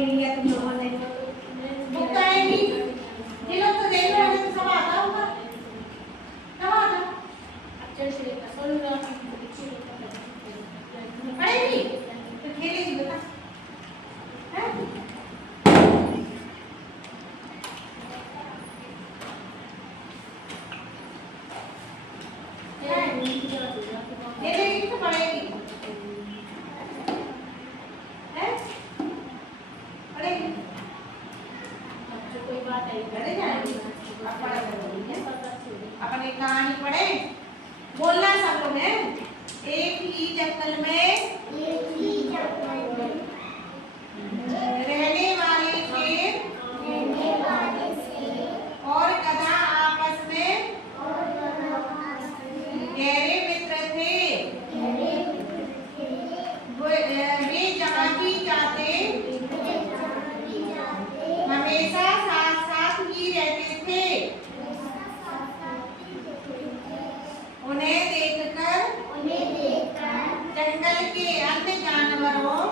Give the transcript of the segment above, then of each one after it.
खेल लिया तुम लोगों ने। बुकता है भी ये लोग तो देख रहे हैं, सब आता होगा, सब आता अच्छा से असल में पढ़े भी तो खेलेगी बेटा हैं। खेलेगी तो पढ़ेगी हैं, पढ़ेगी कोई बात है पढ़े जाएगी। अब पढ़ा करोगी हैं, अपन एक कहानी पढ़े, बोलना सब लोग हैं। एक ही जंगल में रहने वाले शेर और गधा आपस में गहरे मित्र थे। वे जहाँ भी जाते हमेशा साथ साथ ही रहते थे। उन्हें देखकर जंगल के अन्य जानवरों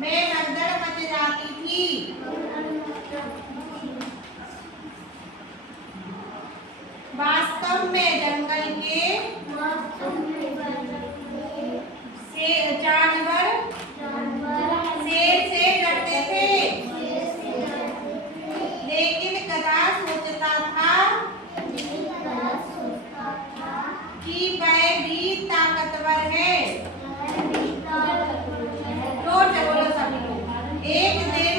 में भगदड़ मच जाती थी। वास्तव में जंगल के जानवर शेर से डरते थे, लेकिन गधा सोचता था कि वह भी ताकतवर है। जोर से बोलो सभी लोग। एक दिन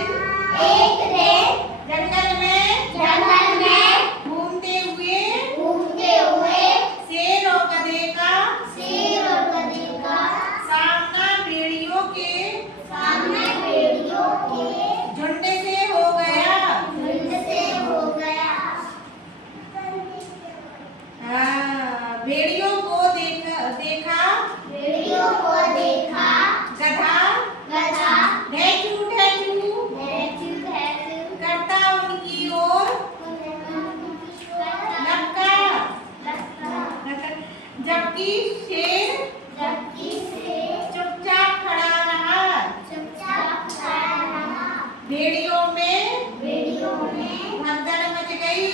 जंगल में घूमते हुए शेर और गधे का सामना भेड़ियों के झुंड से हो गया। भेड़ियों को देखा गधा ढेचू करता उनकी ओर लपका, जबकि शेर चुपचाप खड़ा रहा। भेड़ियों में भगदड़ मच गई।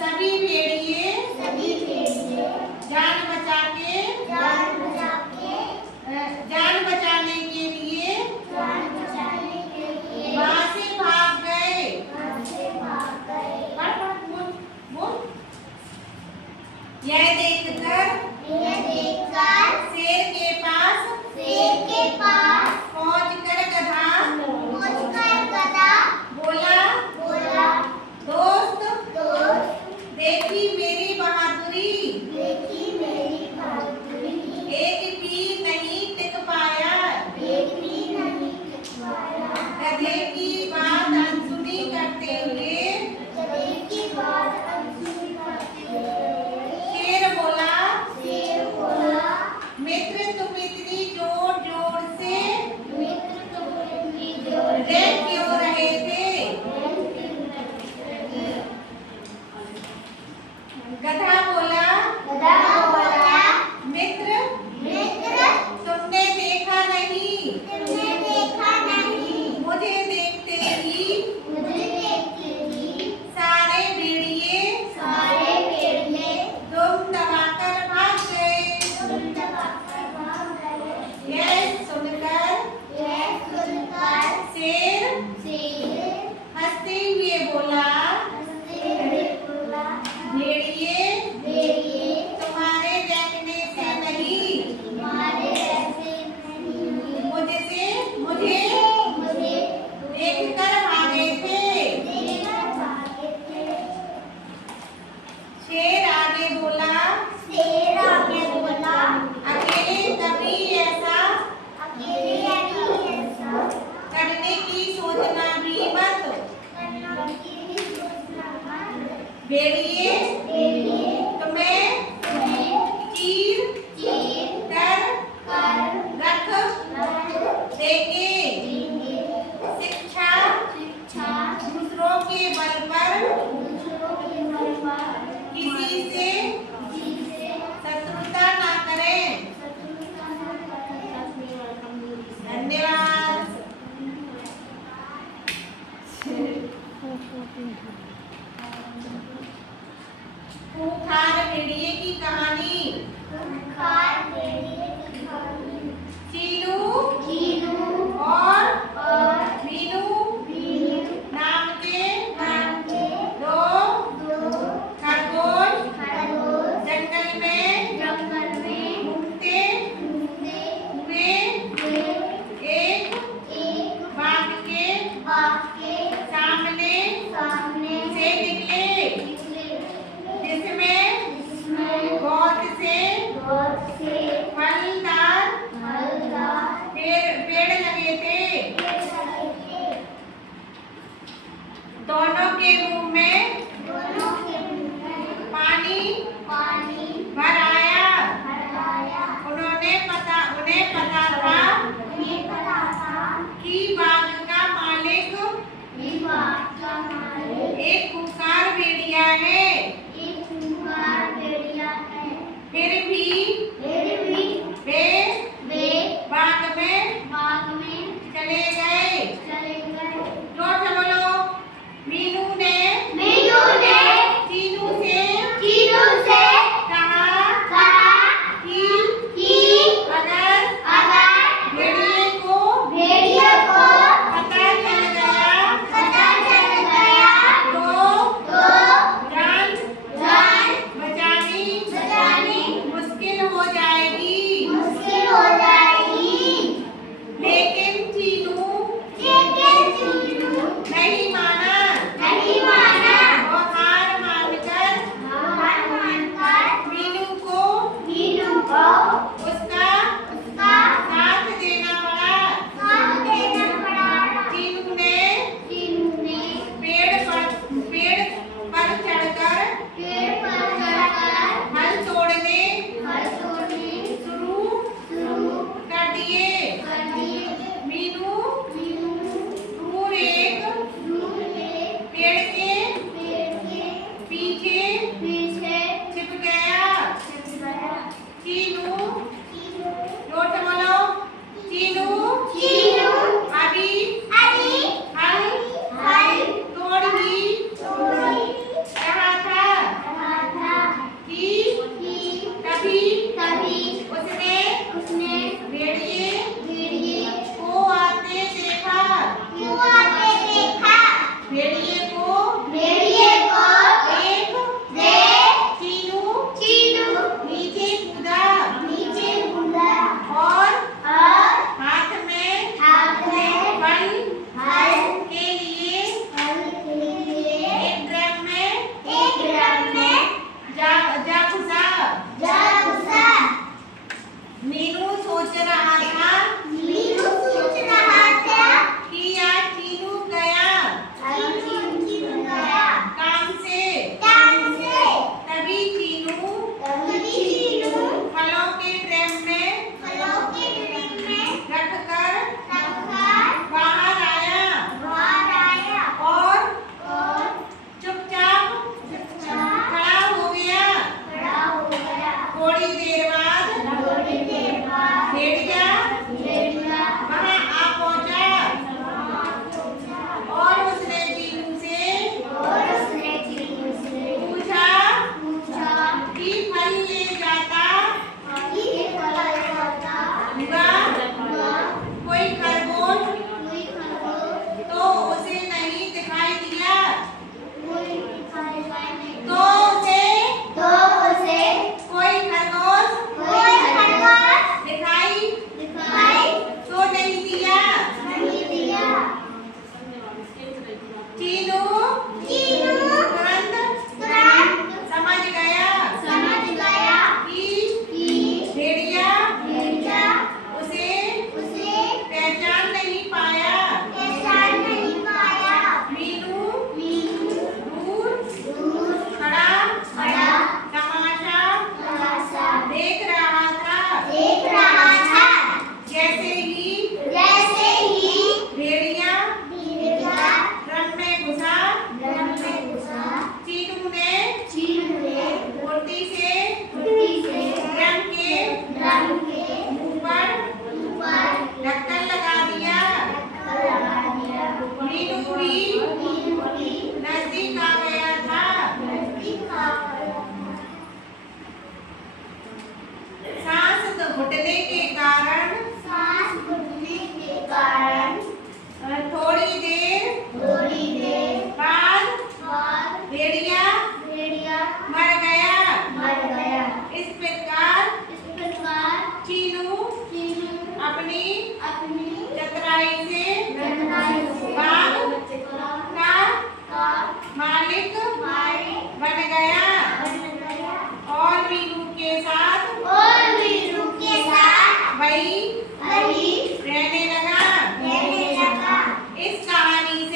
सभी भेड़िए जान बचाने के लिए वहां से भाग गए। बोल। यह देखकर शेर के पास पहुंचकर गधा बोला, दोस्त देखी मेरी बहादुरी, एक भी नहीं टिक पाया। गधे की बात अनसुनी करते हुए शेर बोला, मित्र तुम इतनी जोर जोर से रेंग क्यों रहे थे? गधा बोला, मित्र तुमने देखा नहीं, मुझे देखते ही सारे भेड़िए दुम दबाकर भाग गए। कि बाग का मालिक एक खूंखार भेड़िया है, फिर भी वे बाग में चले गए। जोर से बोलो। मीनू ने चीनू से कहा कि अगर भेड़िए को पता चल गया तो जान बचानी मुश्किल हो जाएगी। लेकिन चीनू नहीं माना और हार मानकर मीनू को उसका साथ देना पड़ा। चीनू ने पेड़ पर चढ़कर फल तोड़ने शुरू कर दिए। मीनू दूर एक पेड़ के पीछे छिप गया। चीनू, जोर से बोलो। चीनू अभी फल तोड़ ही रहा था कि तभी उसने भेड़िए को आते देखा। भेड़िए को देख चीनू नीचे कूदा और हाथ में फल के लिए एक ड्रम में जा घुसा। मीनू सोच रहा था कि आज चीनू गया काम से। तभी चीनू फलों के ड्रम में रखकर बाहर आया और चुपचाप खड़ा हो गया। थोड़ी देर बाद भेड़िया वहां आ पहुंचा और उसने चीनू से पूछा कि फल ले जाता हुआ कोई खरगोश तो उसे नहीं दिखाई दिया। तो उसे कोई खरगोश दिखाई तो नहीं दिया। चीनू तुरंत समझ गया कि भेड़िया उसे पहचान नहीं पाया। मीनू दूर खड़ा तमाशा देख रहा था। जैसे ही भेड़िया ड्रम में घुसा, चीनू ने फुर्ती से ड्रम के मुंह पर ढक्कन लगा दिया। मीनू भी नजदीक आ गया था। सांस घुटने के कारण थोड़ी देर बाद भेड़िया मर गया। इस प्रकार चीनू अपनी चतुराई से बाग का मालिक बन गया और मीनू के साथ वही रहने लगा। इस कहानी से